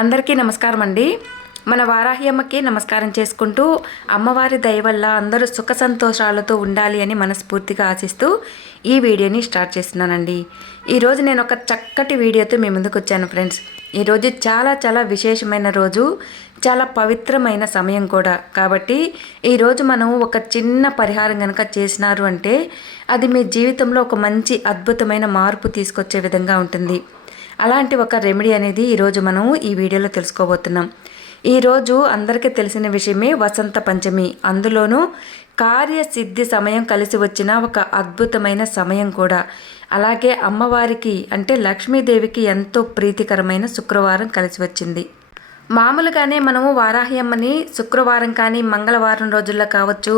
అందరికీ నమస్కారం అండి. మన వారాహి అమ్మకి నమస్కారం చేసుకుంటూ అమ్మవారి దయ వల్ల అందరూ సుఖ సంతోషాలతో ఉండాలి అని మనస్ఫూర్తిగా ఆశిస్తూ ఈ వీడియోని స్టార్ట్ చేస్తున్నానండి. ఈరోజు నేను ఒక చక్కటి వీడియోతో మీ ముందుకు వచ్చాను ఫ్రెండ్స్. ఈరోజు చాలా చాలా విశేషమైన రోజు చాలా పవిత్రమైన సమయం కూడా. కాబట్టి ఈరోజు మనం ఒక చిన్న పరిహారం కనుక చేసినారు అంటే అది మీ జీవితంలో ఒక మంచి అద్భుతమైన మార్పు తీసుకొచ్చే విధంగా ఉంటుంది. అలాంటి ఒక రెమెడీ అనేది ఈరోజు మనం ఈ వీడియోలో తెలుసుకోబోతున్నాం. ఈరోజు అందరికీ తెలిసిన విషయమే వసంత పంచమి. అందులోనూ కార్యసిద్ధి సమయం కలిసి వచ్చిన ఒక అద్భుతమైన సమయం కూడా. అలాగే అమ్మవారికి అంటే లక్ష్మీదేవికి ఎంతో ప్రీతికరమైన శుక్రవారం కలిసి వచ్చింది. మామూలుగానే మనము వారాహ్యమ్మని శుక్రవారం కానీ మంగళవారం రోజుల్లో కావచ్చు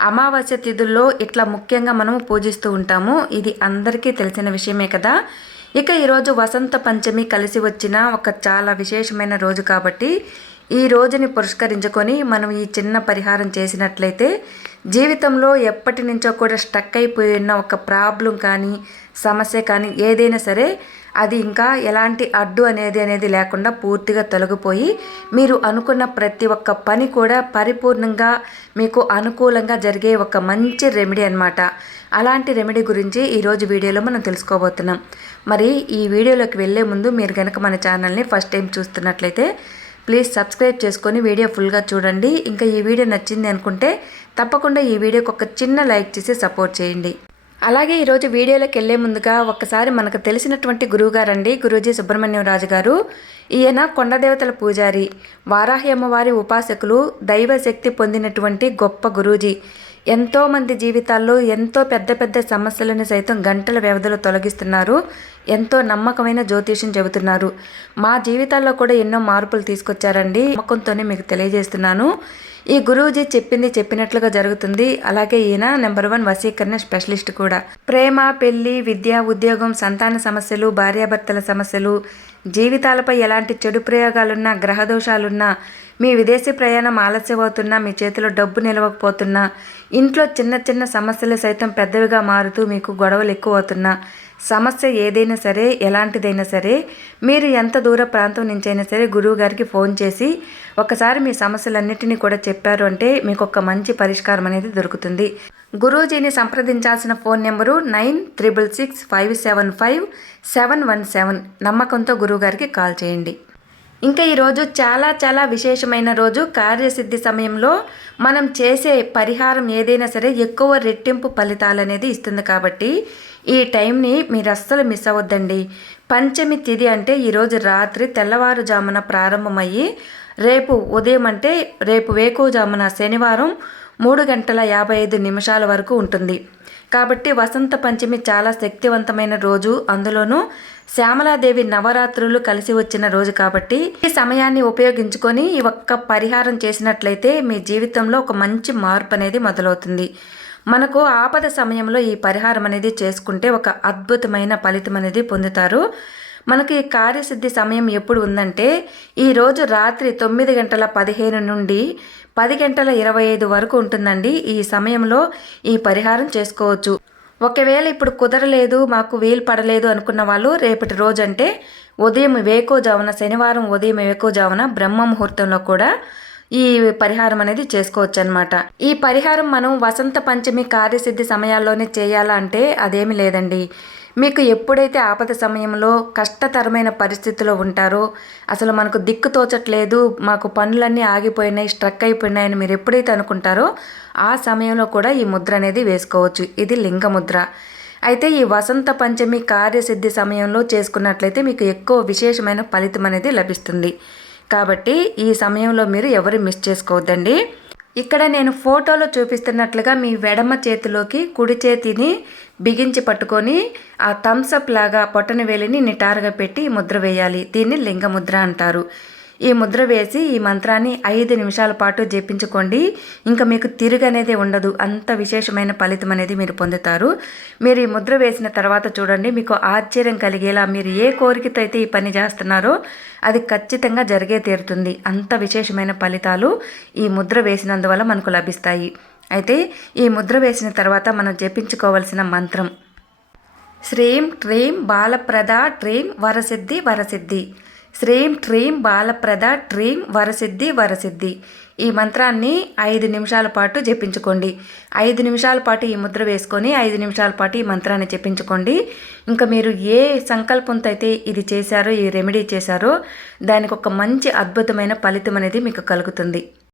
అమావాస్య తిథుల్లో ఇట్లా ముఖ్యంగా మనము పూజిస్తూ ఉంటాము. ఇది అందరికీ తెలిసిన విషయమే కదా. ఇక ఈరోజు వసంత పంచమి కలిసి వచ్చిన ఒక చాలా విశేషమైన రోజు కాబట్టి ఈ రోజుని పురస్కరించుకొని మనం ఈ చిన్న పరిహారం చేసినట్లయితే జీవితంలో ఎప్పటి నుంచో కూడా స్టక్ అయిపోయి ఉన్న ఒక ప్రాబ్లం కానీ సమస్య కానీ ఏదైనా సరే అది ఇంకా ఎలాంటి అడ్డు అనేది అనేది లేకుండా పూర్తిగా తొలగిపోయి మీరు అనుకున్న ప్రతి ఒక్క పని కూడా పరిపూర్ణంగా మీకు అనుకూలంగా జరిగే ఒక మంచి రెమెడీ అనమాట అలాంటి రెమెడీ గురించి ఈరోజు వీడియోలో మనం తెలుసుకోబోతున్నాం. మరి ఈ వీడియోలోకి వెళ్ళే ముందు మీరు కనుక మన ఛానల్ని ఫస్ట్ టైం చూస్తున్నట్లయితే ప్లీజ్ సబ్స్క్రైబ్ చేసుకొని వీడియో ఫుల్గా చూడండి. ఇంకా ఈ వీడియో నచ్చింది అనుకుంటే తప్పకుండా ఈ వీడియోకి ఒక చిన్న లైక్ చేసి సపోర్ట్ చేయండి. అలాగే ఈరోజు వీడియోలోకి వెళ్ళే ముందుగా ఒక్కసారి మనకు తెలిసినటువంటి గురువుగారండి గురూజీ సుబ్రహ్మణ్యం రాజు గారు. ఈయన కొండదేవతల పూజారి వారాహి అమ్మవారి ఉపాసకులు దైవశక్తి పొందినటువంటి గొప్ప గురూజీ. ఎంతోమంది జీవితాల్లో ఎంతో పెద్ద పెద్ద సమస్యలను సైతం గంటల వ్యవధిలో తొలగిస్తున్నారు. ఎంతో నమ్మకమైన జ్యోతిష్యం చెబుతున్నారు. మా జీవితాల్లో కూడా ఎన్నో మార్పులు తీసుకొచ్చారండి. నమ్మకంతోనే మీకు తెలియజేస్తున్నాను. ఈ గురూజీ చెప్పింది చెప్పినట్లుగా జరుగుతుంది. అలాగే ఈయన నెంబర్ వన్ వసీకరణ స్పెషలిస్ట్ కూడా. ప్రేమ పెళ్ళి విద్య ఉద్యోగం సంతాన సమస్యలు భార్యాభర్తల సమస్యలు జీవితాలపై ఎలాంటి చెడు ప్రయోగాలున్నా గ్రహదోషాలున్నా మీ విదేశీ ప్రయాణం ఆలస్యమవుతున్నా మీ చేతిలో డబ్బు నిలవకపోతున్నా ఇంట్లో చిన్న చిన్న సమస్యలు సైతం పెద్దవిగా మారుతూ మీకు గొడవలు ఎక్కువ అవుతున్నా సమస్య ఏదైనా సరే ఎలాంటిదైనా సరే మీరు ఎంత దూర ప్రాంతం నుంచైనా సరే గురువు గారికి ఫోన్ చేసి ఒకసారి మీ సమస్యలన్నిటినీ కూడా చెప్పారు అంటే మీకు ఒక మంచి పరిష్కారం అనేది దొరుకుతుంది. గురూజీని సంప్రదించాల్సిన phone number nine triple six five seven five seven one seven నమ్మకంతో గురువుగారికి కాల్ చేయండి. ఇంకా ఈరోజు చాలా చాలా విశేషమైన రోజు. కార్యసిద్ధి సమయంలో మనం చేసే పరిహారం ఏదైనా సరే ఎక్కువ రెట్టింపు ఫలితాలు అనేది ఇస్తుంది కాబట్టి ఈ టైంని మీరు అస్సలు మిస్ అవ్వద్దండి. పంచమి తిథి అంటే ఈరోజు రాత్రి తెల్లవారుజామున ప్రారంభమయ్యి రేపు ఉదయం అంటే రేపు వేకువజామున శనివారం మూడు గంటల యాభై ఐదు నిమిషాల వరకు ఉంటుంది. కాబట్టి వసంత పంచమి చాలా శక్తివంతమైన రోజు. అందులోనూ శ్యామలాదేవి నవరాత్రులు కలిసి వచ్చిన రోజు కాబట్టి ఈ సమయాన్ని ఉపయోగించుకొని ఈ ఒక్క పరిహారం చేసినట్లయితే మీ జీవితంలో ఒక మంచి మార్పు అనేది మొదలవుతుంది. మనకు ఆపద సమయంలో ఈ పరిహారం అనేది చేసుకుంటే ఒక అద్భుతమైన ఫలితం అనేది పొందుతారు. మనకి కార్యసిద్ధి సమయం ఎప్పుడు ఉందంటే ఈరోజు రాత్రి తొమ్మిది గంటల పదిహేను నుండి పది గంటల ఇరవై ఐదు వరకు ఉంటుందండి ఈ సమయంలో ఈ పరిహారం చేసుకోవచ్చు. ఒకవేళ ఇప్పుడు కుదరలేదు మాకు వీలు పడలేదు అనుకున్న వాళ్ళు రేపటి రోజు అంటే ఉదయం వేకోజామున శనివారం ఉదయం వేకోజామున బ్రహ్మ ముహూర్తంలో కూడా ఈ పరిహారం అనేది చేసుకోవచ్చు అనమాట ఈ పరిహారం మనం వసంత పంచమి కార్యసిద్ధి సమయాల్లోనే చేయాలా అంటే అదేమి లేదండి. మీకు ఎప్పుడైతే ఆపద సమయంలో కష్టతరమైన పరిస్థితిలో ఉంటారో అసలు మనకు దిక్కు తోచట్లేదు మాకు పనులన్నీ ఆగిపోయినాయి స్ట్రక్ అయిపోయినాయని మీరు ఎప్పుడైతే అనుకుంటారో ఆ సమయంలో కూడా ఈ ముద్ర అనేది వేసుకోవచ్చు. ఇది లింగ ముద్ర. అయితే ఈ వసంత పంచమి కార్యసిద్ధి సమయంలో చేసుకున్నట్లయితే మీకు ఎక్కువ విశేషమైన ఫలితం అనేది లభిస్తుంది. కాబట్టి ఈ సమయంలో మీరు ఎవరు మిస్ చేసుకోవద్దండి? ఇక్కడ నేను ఫోటోలో చూపిస్తున్నట్లుగా మీ వెడమ చేతిలోకి కుడి చేతిని బిగించి పట్టుకొని ఆ థమ్స్అప్ లాగా పొట్టని వేలిని నిటారుగా పెట్టి ముద్ర వేయాలి. దీన్ని లింగముద్ర అంటారు. ఈ ముద్ర వేసి ఈ మంత్రాన్ని ఐదు నిమిషాల పాటు జపించుకోండి. ఇంకా మీకు తిరుగు అనేది ఉండదు. అంత విశేషమైన ఫలితం అనేది మీరు పొందుతారు. మీరు ఈ ముద్ర వేసిన తర్వాత చూడండి మీకు ఆశ్చర్యం కలిగేలా మీరు ఏ కోరికతో అయితే ఈ పని చేస్తున్నారో అది ఖచ్చితంగా జరిగే తీరుతుంది. అంత విశేషమైన ఫలితాలు ఈ ముద్ర వేసినందువల్ల మనకు లభిస్తాయి. అయితే ఈ ముద్ర వేసిన తర్వాత మనం జపించుకోవలసిన మంత్రం. శ్రీం ట్రీం బాలప్రద ట్రీం వరసిద్ధి వరసిద్ధి. శ్రీం ట్రీం బాలప్రద ట్రీం వరసిద్ధి వరసిద్ధి. ఈ మంత్రాన్ని ఐదు నిమిషాల పాటు జపించుకోండి. ఐదు నిమిషాల పాటు ఈ ముద్ర వేసుకొని ఐదు నిమిషాల పాటు ఈ మంత్రాన్ని జపించుకోండి. ఇంకా మీరు ఏ సంకల్పంతో అయితే ఇది చేశారో ఈ రెమెడీ చేశారో దానికి ఒక మంచి అద్భుతమైన ఫలితం అనేది మీకు కలుగుతుంది.